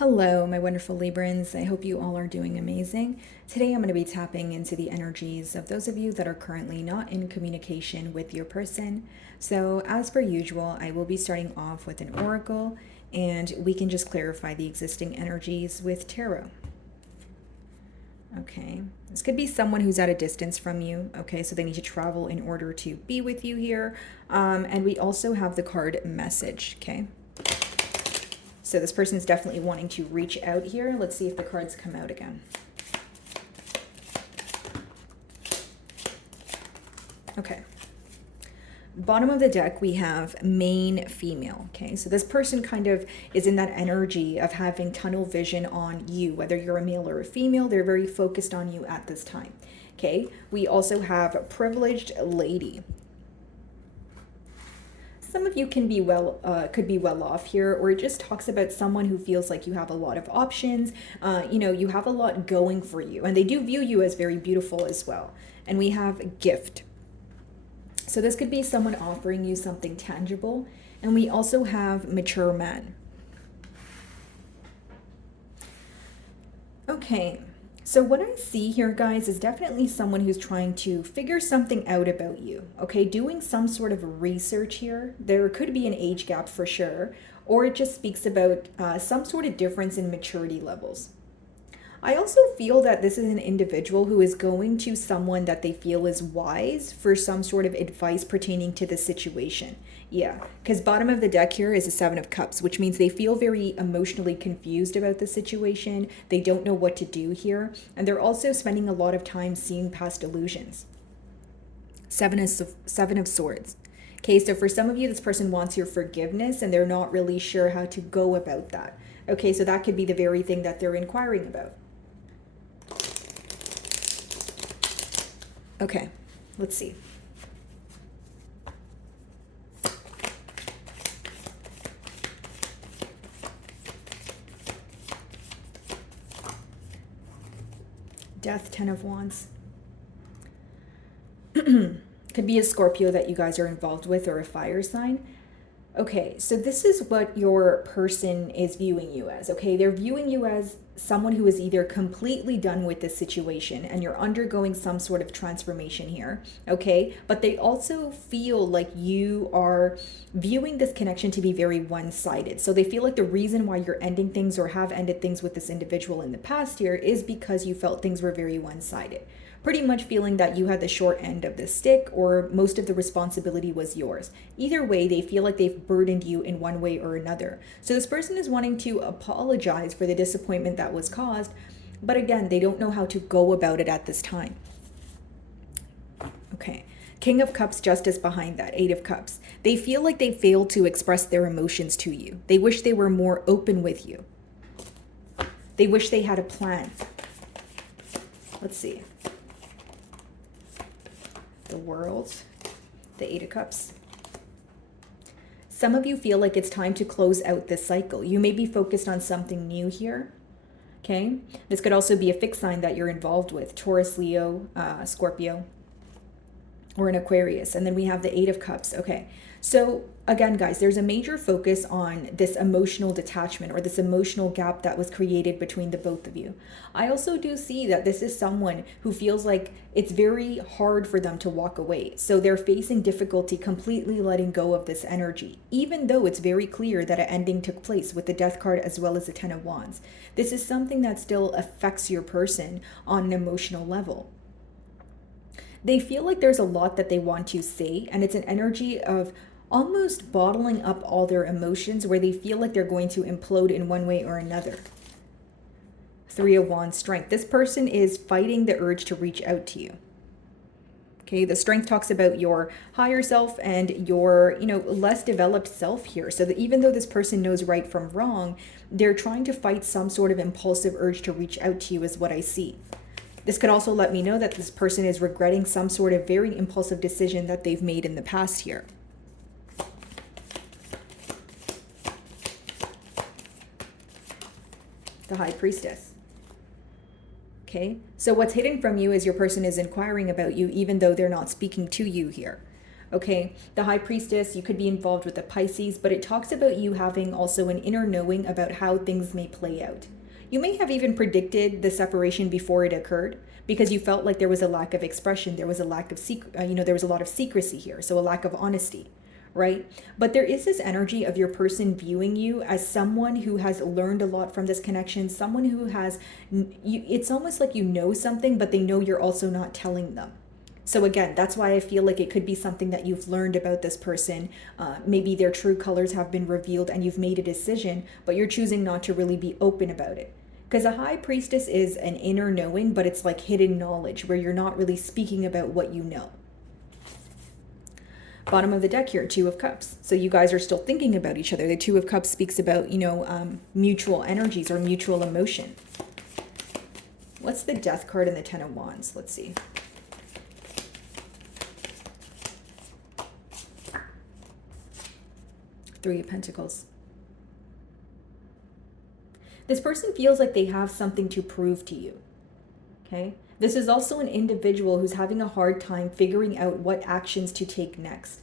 Hello, my wonderful Librans. I hope you all are doing amazing. Today I'm going to be tapping into the energies of those of you that are currently not in communication with your person. So, as per usual, I will be starting off with an oracle and we can just clarify the existing energies with tarot. Okay, this could be someone who's at a distance from you. Okay, so they need to travel in order to be with you here. And we also have the card message. Okay. So this person is definitely wanting to reach out here. Let's see if the cards come out again. Okay. Bottom of the deck, we have main female. Okay, so this person kind of is in that energy of having tunnel vision on you, whether you're a male or a female. They're very focused on you at this time. Okay, we also have privileged lady. Some of you could be well off here, or it just talks about someone who feels like you have a lot of options. You have a lot going for you, and they do view you as very beautiful as well. And we have gift. So this could be someone offering you something tangible. And we also have mature man. Okay. So what I see here, guys, is definitely someone who's trying to figure something out about you, okay? Doing some sort of research here. There could be an age gap for sure, or it just speaks about some sort of difference in maturity levels. I also feel that this is an individual who is going to someone that they feel is wise for some sort of advice pertaining to the situation. Yeah, because bottom of the deck here is a Seven of Cups, which means they feel very emotionally confused about the situation. They don't know what to do here. And they're also spending a lot of time seeing past illusions. Seven of Swords. Okay, so for some of you, this person wants your forgiveness and they're not really sure how to go about that. Okay, so that could be the very thing that they're inquiring about. Okay, let's see. Death, 10 of Wands. Could be a Scorpio that you guys are involved with or a fire sign. Okay, so this is what your person is viewing you as, okay? They're viewing you as someone who is either completely done with this situation and you're undergoing some sort of transformation here, okay? But they also feel like you are viewing this connection to be very one-sided. So they feel like the reason why you're ending things or have ended things with this individual in the past here is because you felt things were very one-sided. Pretty much feeling that you had the short end of the stick or most of the responsibility was yours. Either way, they feel like they've burdened you in one way or another. So this person is wanting to apologize for the disappointment that was caused, but again, they don't know how to go about it at this time. Okay. King of Cups, Justice behind that, Eight of Cups. They feel like they failed to express their emotions to you. They wish they were more open with you. They wish they had a plan. Let's see. The World, the Eight of Cups. Some of you feel like it's time to close out this cycle. You may be focused on something new here. Okay. This could also be a fixed sign that you're involved with. Taurus, Leo, Scorpio, or an Aquarius. And then we have the Eight of Cups. Okay. So again, guys, there's a major focus on this emotional detachment or this emotional gap that was created between the both of you. I also do see that this is someone who feels like it's very hard for them to walk away. So they're facing difficulty completely letting go of this energy, even though it's very clear that an ending took place with the Death card as well as the Ten of Wands. This is something that still affects your person on an emotional level. They feel like there's a lot that they want to say, and it's an energy of almost bottling up all their emotions where they feel like they're going to implode in one way or another. Three of Wands, Strength. This person is fighting the urge to reach out to you. Okay, the Strength talks about your higher self and your, less developed self here. So that even though this person knows right from wrong, they're trying to fight some sort of impulsive urge to reach out to you is what I see. This could also let me know that this person is regretting some sort of very impulsive decision that they've made in the past here. The High Priestess. Okay, so what's hidden from you is your person is inquiring about you even though they're not speaking to you here. Okay, the High Priestess, you could be involved with the Pisces, but it talks about you having also an inner knowing about how things may play out. You may have even predicted the separation before it occurred because you felt like there was a lack of expression, there was a lack of there was a lot of secrecy here, so a lack of honesty, right? But there is this energy of your person viewing you as someone who has learned a lot from this connection, someone who has, it's almost like you know something, but they know you're also not telling them. So again, that's why I feel like it could be something that you've learned about this person. Maybe their true colors have been revealed and you've made a decision, but you're choosing not to really be open about it. Because a High Priestess is an inner knowing, but it's like hidden knowledge where you're not really speaking about what you know. Bottom of the deck here, Two of Cups. So you guys are still thinking about each other. The Two of Cups speaks about, mutual energies or mutual emotion. What's the Death card and the Ten of Wands? Let's see. Three of Pentacles. This person feels like they have something to prove to you, okay? This is also an individual who's having a hard time figuring out what actions to take next.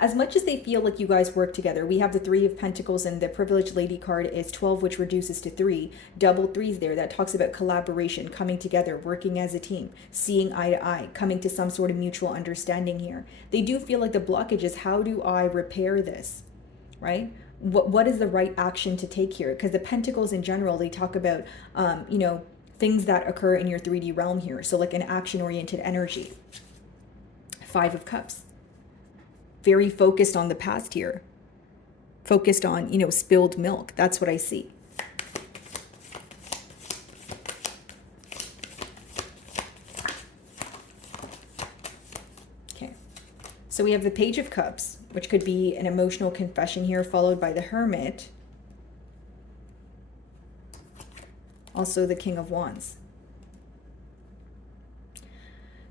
As much as they feel like you guys work together, we have the Three of Pentacles and the Privileged Lady card is 12, which reduces to 3. Double threes there. That talks about collaboration, coming together, working as a team, seeing eye to eye, coming to some sort of mutual understanding here. They do feel like the blockage is, how do I repair this, right? What is the right action to take here? Because the Pentacles in general, they talk about, things that occur in your 3D realm here. So like an action-oriented energy. Five of Cups. Very focused on the past here. Focused on, spilled milk. That's what I see. Okay. So we have the Page of Cups, which could be an emotional confession here, followed by the Hermit. Also the King of Wands.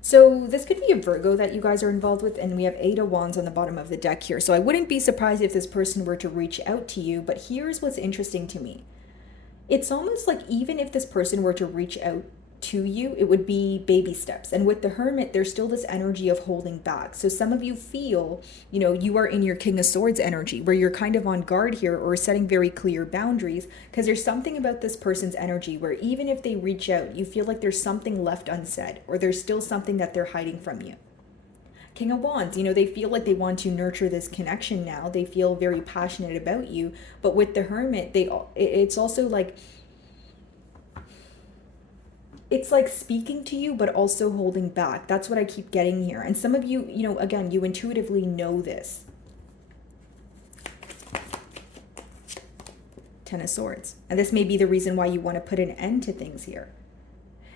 So this could be a Virgo that you guys are involved with, and we have Eight of Wands on the bottom of the deck here. So I wouldn't be surprised if this person were to reach out to you, but here's what's interesting to me. It's almost like even if this person were to reach out to you, it would be baby steps. And with the Hermit, there's still this energy of holding back. So some of you feel, you are in your King of Swords energy where you're kind of on guard here or setting very clear boundaries, because there's something about this person's energy where even if they reach out, you feel like there's something left unsaid or there's still something that they're hiding from you. King of Wands, they feel like they want to nurture this connection now. They feel very passionate about you. But with the Hermit, it's also like, it's like speaking to you, but also holding back. That's what I keep getting here. And some of you, again, you intuitively know this. Ten of Swords. And this may be the reason why you want to put an end to things here.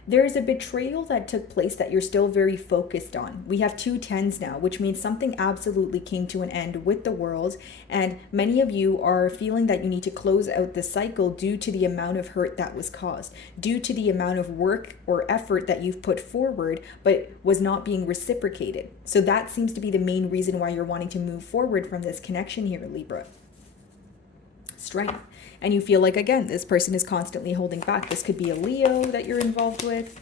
There is a betrayal that took place that you're still very focused on. We have 2 tens now, which means something absolutely came to an end with the world. And many of you are feeling that you need to close out the cycle due to the amount of hurt that was caused, due to the amount of work or effort that you've put forward, but was not being reciprocated. So that seems to be the main reason why you're wanting to move forward from this connection here, Libra. Strength. And you feel like, again, this person is constantly holding back. This could be a Leo that you're involved with.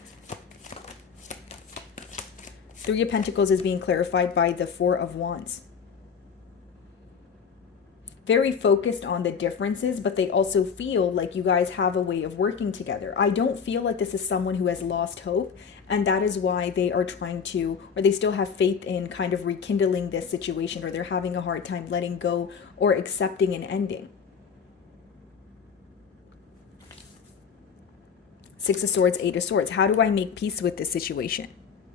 Three of Pentacles is being clarified by the Four of Wands. Very focused on the differences, but they also feel like you guys have a way of working together. I don't feel like this is someone who has lost hope, and that is why they are trying to, or they still have faith in kind of rekindling this situation, or they're having a hard time letting go or accepting an ending. Six of Swords, Eight of Swords. How do I make peace with this situation?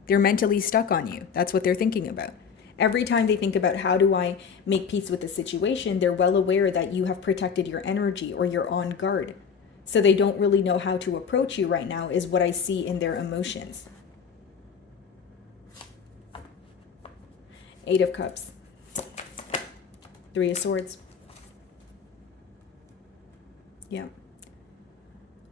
They're mentally stuck on you. That's what they're thinking about. Every time they think about how do I make peace with the situation, they're well aware that you have protected your energy or you're on guard. So they don't really know how to approach you right now is what I see in their emotions. Eight of Cups. Three of Swords. Yeah.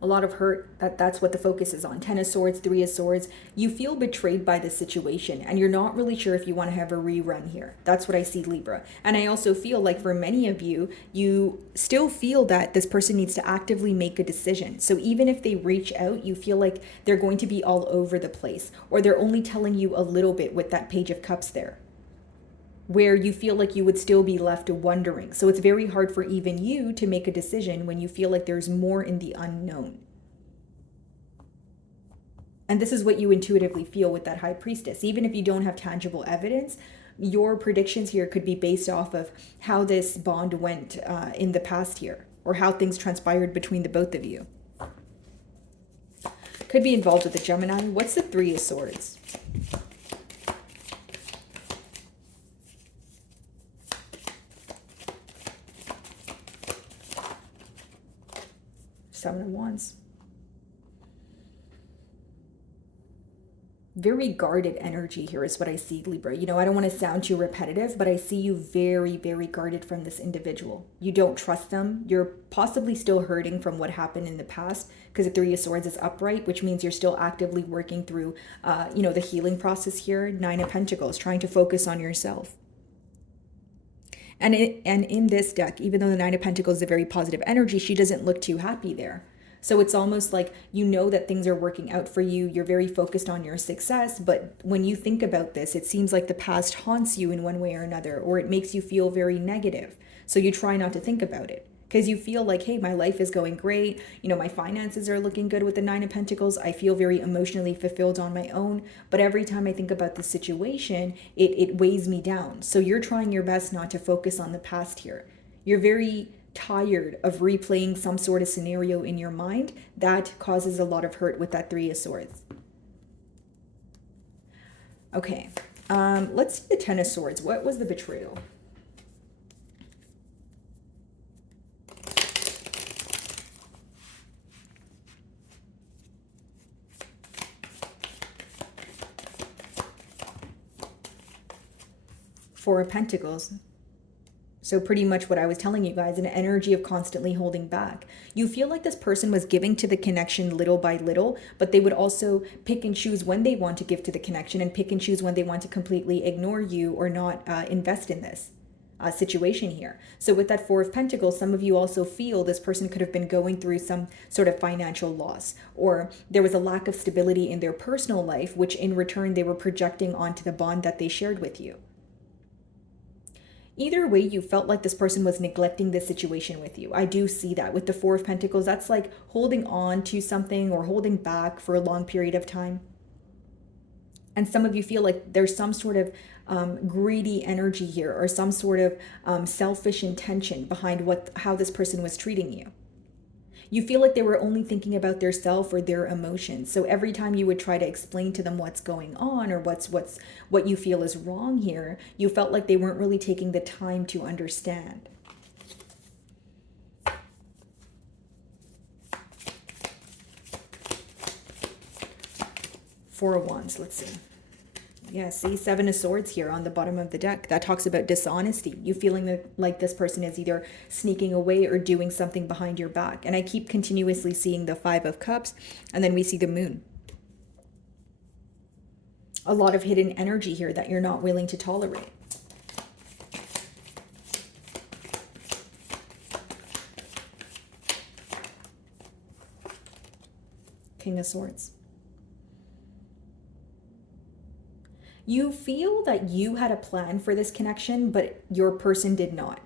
A lot of hurt, that's what the focus is on. Ten of Swords, Three of Swords. You feel betrayed by the situation and you're not really sure if you want to have a rerun here. That's what I see, Libra. And I also feel like for many of you, you still feel that this person needs to actively make a decision. So even if they reach out, you feel like they're going to be all over the place or they're only telling you a little bit with that Page of Cups there. where you feel like you would still be left wondering. So it's very hard for even you to make a decision when you feel like there's more in the unknown. And this is what you intuitively feel with that High Priestess. Even if you don't have tangible evidence, your predictions here could be based off of how this bond went in the past here, or how things transpired between the both of you. Could be involved with the Gemini. What's the Three of Swords? Seven of Wands. Very guarded energy here is what I see, Libra. You know, I don't want to sound too repetitive, but I see you very, very guarded from this individual. You don't trust them. You're possibly still hurting from what happened in the past, because the Three of Swords is upright, which means you're still actively working through, the healing process here. Nine of Pentacles, trying to focus on yourself. And in this deck, even though the Nine of Pentacles is a very positive energy, she doesn't look too happy there. So it's almost like you know that things are working out for you. You're very focused on your success. But when you think about this, it seems like the past haunts you in one way or another, or it makes you feel very negative. So you try not to think about it, because you feel like, hey, my life is going great. You know, my finances are looking good with the Nine of Pentacles. I feel very emotionally fulfilled on my own. But every time I think about the situation, it weighs me down. So you're trying your best not to focus on the past here. You're very tired of replaying some sort of scenario in your mind. That causes a lot of hurt with that Three of Swords. Okay, let's see the Ten of Swords. What was the betrayal? Four of Pentacles. So pretty much what I was telling you guys, an energy of constantly holding back. You feel like this person was giving to the connection little by little, but they would also pick and choose when they want to give to the connection, and pick and choose when they want to completely ignore you or not invest in this situation here. So with that Four of Pentacles, some of you also feel this person could have been going through some sort of financial loss, or there was a lack of stability in their personal life, which in return they were projecting onto the bond that they shared with you. Either way, you felt like this person was neglecting this situation with you. I do see that with the Four of Pentacles. That's like holding on to something or holding back for a long period of time. And some of you feel like there's some sort of greedy energy here, or some sort of selfish intention behind how this person was treating you. You feel like they were only thinking about their self or their emotions. So every time you would try to explain to them what's going on, or what you feel is wrong here, you felt like they weren't really taking the time to understand. Four of Wands, let's see. Yeah, see, Seven of Swords here on the bottom of the deck. That talks about dishonesty. You feeling like this person is either sneaking away or doing something behind your back. And I keep continuously seeing the Five of Cups, and then we see the Moon. A lot of hidden energy here that you're not willing to tolerate. King of Swords. You feel that you had a plan for this connection, but your person did not,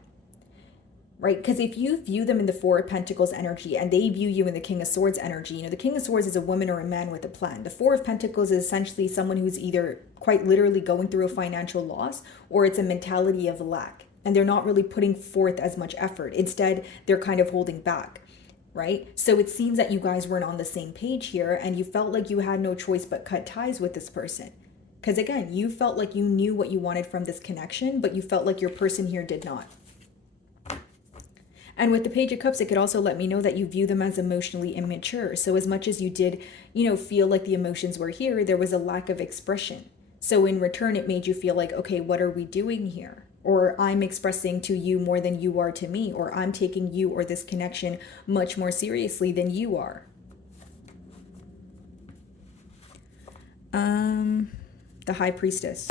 right? Because if you view them in the Four of Pentacles energy and they view you in the King of Swords energy, you know, the King of Swords is a woman or a man with a plan. The Four of Pentacles is essentially someone who's either quite literally going through a financial loss, or it's a mentality of lack, and they're not really putting forth as much effort. Instead, they're kind of holding back, right? So it seems that you guys weren't on the same page here, and you felt like you had no choice but cut ties with this person. Because again, you felt like you knew what you wanted from this connection, but you felt like your person here did not. And with the Page of Cups, it could also let me know that you view them as emotionally immature. So as much as you did, feel like the emotions were here, there was a lack of expression. So in return, it made you feel like, okay, what are we doing here? Or I'm expressing to you more than you are to me, or I'm taking you or this connection much more seriously than you are. The High Priestess.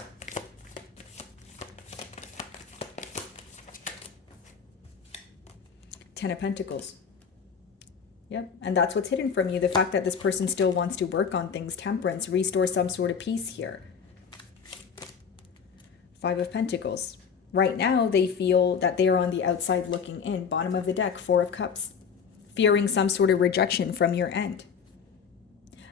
Ten of Pentacles. Yep, and that's what's hidden from you. The fact that this person still wants to work on things, temperance, restore some sort of peace here. Five of Pentacles. Right now, they feel that they are on the outside looking in. Bottom of the deck, Four of Cups, fearing some sort of rejection from your end.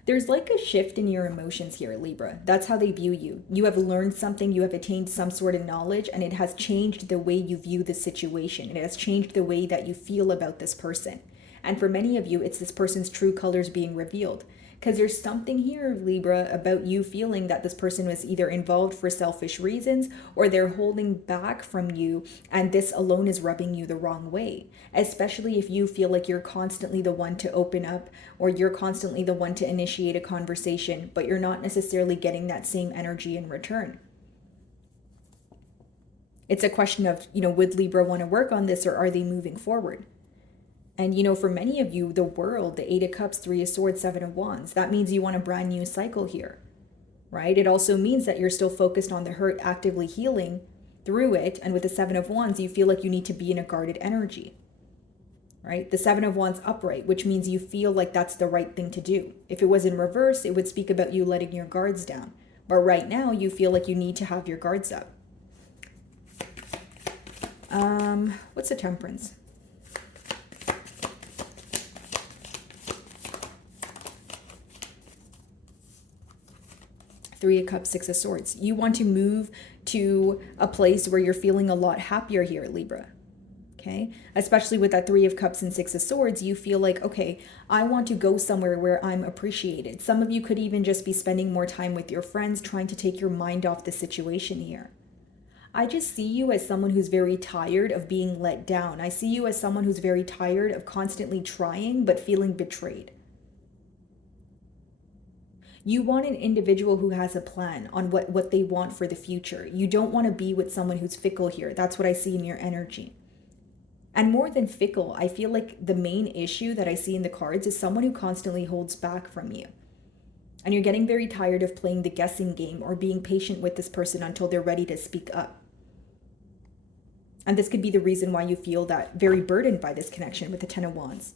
There's like a shift in your emotions here, Libra. That's how they view you. You have learned something, you have attained some sort of knowledge, and it has changed the way you view the situation. It has changed the way that you feel about this person. And for many of you, it's this person's true colors being revealed. Because there's something here, Libra, about you feeling that this person was either involved for selfish reasons or they're holding back from you, and this alone is rubbing you the wrong way. Especially if you feel like you're constantly the one to open up or you're constantly the one to initiate a conversation, but you're not necessarily getting that same energy in return. It's a question of, would Libra want to work on this, or are they moving forward? And, for many of you, the World, the Eight of Cups, Three of Swords, Seven of Wands, that means you want a brand new cycle here, right? It also means that you're still focused on the hurt, actively healing through it. And with the Seven of Wands, you feel like you need to be in a guarded energy, right? The Seven of Wands upright, which means you feel like that's the right thing to do. If it was in reverse, it would speak about you letting your guards down. But right now, you feel like you need to have your guards up. What's the Temperance? Three of Cups, Six of Swords. You want to move to a place where you're feeling a lot happier here, Libra. Okay? Especially with that Three of Cups and Six of Swords, you feel like, okay, I want to go somewhere where I'm appreciated. Some of you could even just be spending more time with your friends, trying to take your mind off the situation here. I just see you as someone who's very tired of being let down. I see you as someone who's very tired of constantly trying but feeling betrayed. You want an individual who has a plan on what they want for the future. You don't want to be with someone who's fickle here. That's what I see in your energy. And more than fickle, I feel like the main issue that I see in the cards is someone who constantly holds back from you. And you're getting very tired of playing the guessing game or being patient with this person until they're ready to speak up. And this could be the reason why you feel that very burdened by this connection with the Ten of Wands.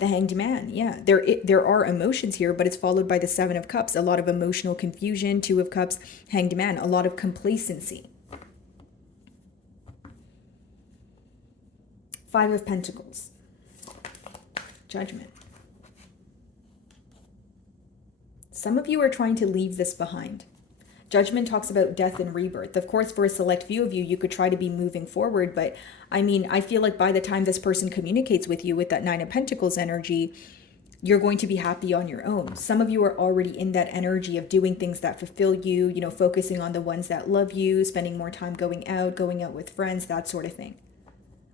The Hanged Man, yeah, there are emotions here, but it's followed by the Seven of Cups. A lot of emotional confusion. Two of Cups, Hanged Man, a lot of complacency. Five of Pentacles, Judgment. Some of you are trying to leave this behind. Judgment talks about death and rebirth. Of course, for a select few of you, you could try to be moving forward, but I feel like by the time this person communicates with you with that Nine of Pentacles energy, you're going to be happy on your own. Some of you are already in that energy of doing things that fulfill you, focusing on the ones that love you, spending more time going out with friends, that sort of thing.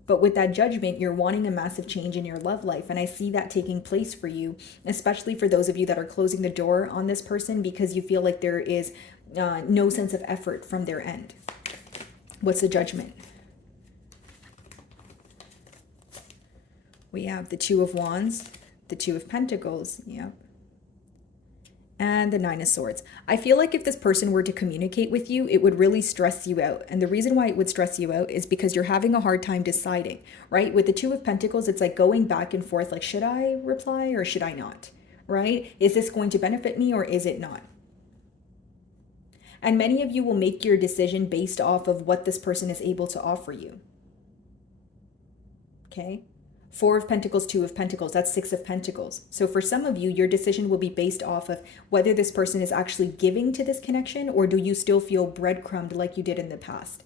But with that Judgment, you're wanting a massive change in your love life. And I see that taking place for you, especially for those of you that are closing the door on this person because you feel like there is no sense of effort from their end. What's the Judgment? We have the Two of Wands, the Two of Pentacles, yep, and the Nine of Swords. I feel like if this person were to communicate with you, it would really stress you out. And the reason why it would stress you out is because you're having a hard time deciding, right? With the Two of Pentacles, it's like going back and forth, like, should I reply or should I not, right? Is this going to benefit me or is it not? And many of you will make your decision based off of what this person is able to offer you. Okay? Four of Pentacles, Two of Pentacles, that's Six of Pentacles. So for some of you, your decision will be based off of whether this person is actually giving to this connection, or do you still feel breadcrumbed like you did in the past?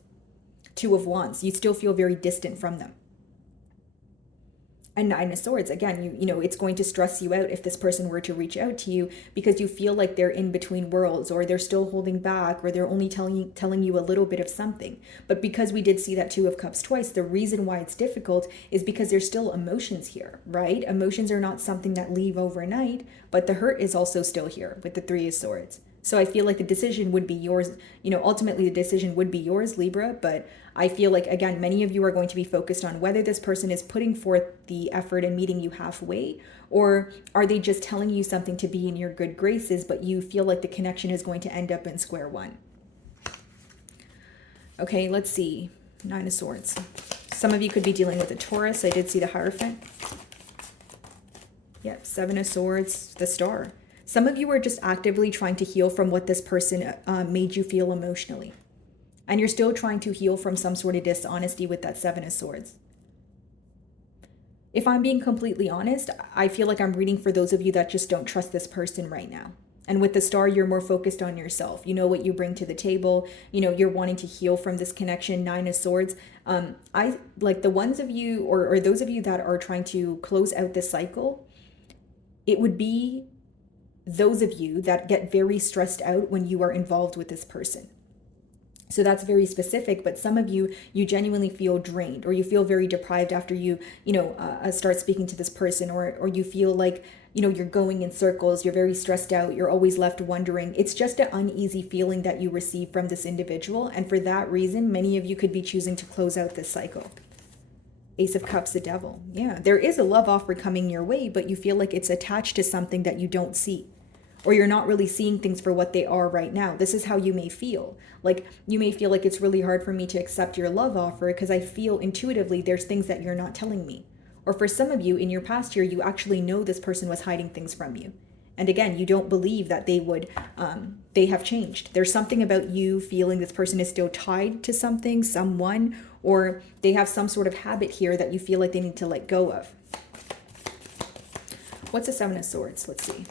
Two of Wands, you still feel very distant from them. And Nine of Swords, again, it's going to stress you out if this person were to reach out to you because you feel like they're in between worlds, or they're still holding back, or they're only telling you a little bit of something. But because we did see that Two of Cups twice, the reason why it's difficult is because there's still emotions here, right? Emotions are not something that leave overnight, but the hurt is also still here with the Three of Swords. So I feel like the decision would be yours. Ultimately the decision would be yours, Libra, but I feel like, again, many of you are going to be focused on whether this person is putting forth the effort and meeting you halfway, or are they just telling you something to be in your good graces, but you feel like the connection is going to end up in square one. Okay, let's see. Nine of Swords. Some of you could be dealing with a Taurus. I did see the Hierophant. Yep, Seven of Swords, the Star. Some of you are just actively trying to heal from what this person made you feel emotionally. And you're still trying to heal from some sort of dishonesty with that Seven of Swords. If I'm being completely honest, I feel like I'm reading for those of you that just don't trust this person right now. And with the Star, you're more focused on yourself. You know what you bring to the table. You know, you're wanting to heal from this connection. Nine of Swords. I like the ones of you or those of you that are trying to close out this cycle, it would be those of you that get very stressed out when you are involved with this person. So that's very specific, but some of you, you genuinely feel drained, or you feel very deprived after you start speaking to this person, or you feel like, you're going in circles, you're very stressed out, you're always left wondering. It's just an uneasy feeling that you receive from this individual. And for that reason, many of you could be choosing to close out this cycle. Ace of Cups, the Devil. Yeah, there is a love offer coming your way, but you feel like it's attached to something that you don't see. Or you're not really seeing things for what they are right now. This is how you may feel. Like, you may feel like it's really hard for me to accept your love offer because I feel intuitively there's things that you're not telling me. Or for some of you, in your past year, you actually know this person was hiding things from you. And again, you don't believe that they have changed. There's something about you feeling this person is still tied to something, someone, or they have some sort of habit here that you feel like they need to let go of. What's the Seven of Swords? Let's see.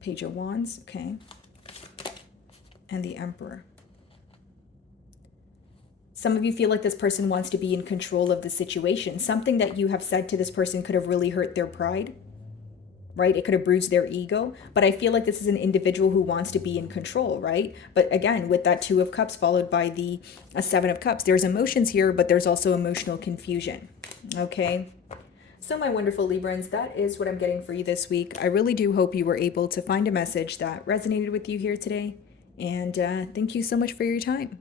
Page of Wands, okay. And the Emperor. Some of you feel like this person wants to be in control of the situation. Something that you have said to this person could have really hurt their pride, right? It could have bruised their ego. But I feel like this is an individual who wants to be in control, right? But again, with that Two of Cups followed by the Seven of Cups, there's emotions here, but there's also emotional confusion, okay? So my wonderful Librans, that is what I'm getting for you this week. I really do hope you were able to find a message that resonated with you here today. And thank you so much for your time.